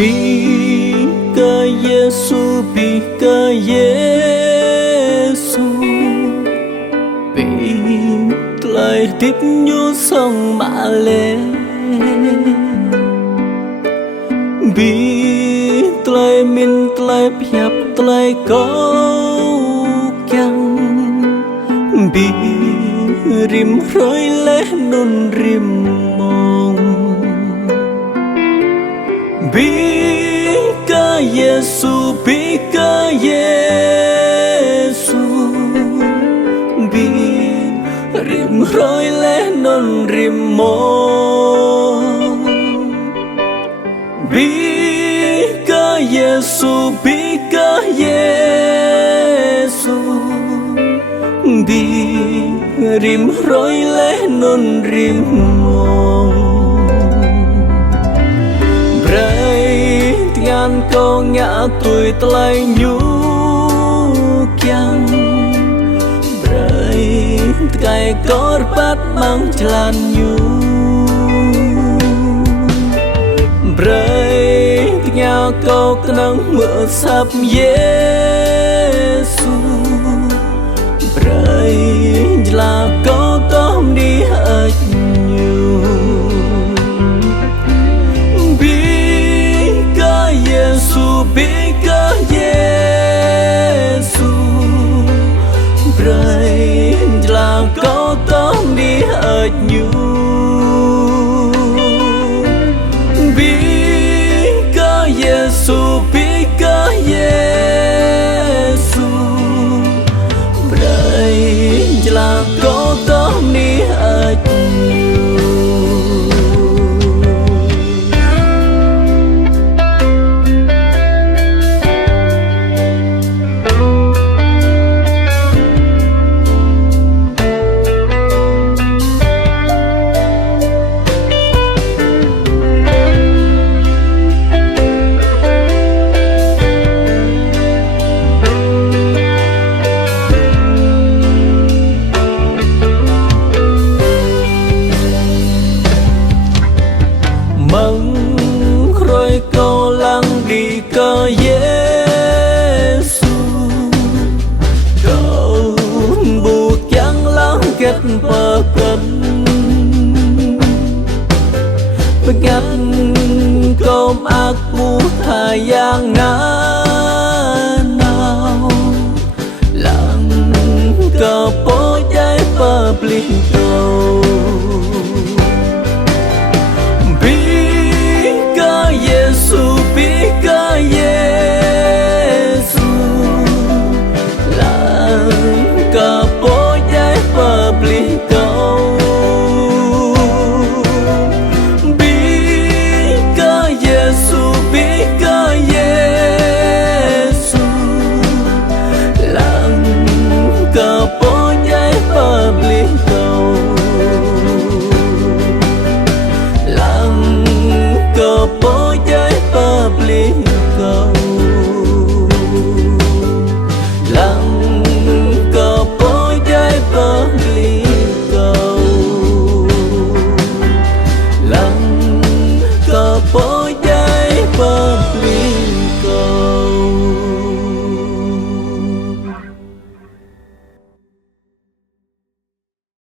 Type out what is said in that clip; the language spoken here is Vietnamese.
Bika Yesu, Bika Yesu, Bika lại tiếp nhô sông mã lê, Bika lại min lại hiệp lại câu căng, Bika rim rơi lê nôn rim mong. Bika Yesu, Bika Yesu, Bika rim rơi lên non rim mong. Bika Yesu, Bika Yesu, Bika rim rơi lên non rim mong. Ngan kau ngã tuổi telai nhu kiang Bray Tkai korpat mang jalan nhu Bray Tengah kau kenang mersap Yesu Bray Jelah kau tom di hajnyu Yesu, Bika Yesu, Bray Jelah kau tom di hajnyu Bika Yesu, Bika Yesu, Bray Jelah kau tom di hajnyu. Mong rồi câu lăng đi cơ Giêsu Cậu buộc chẳng lắng kết bờ cân Ngắt công ác bu thà giang ngã nào Lặng cờ bó cháy bờ blind cầu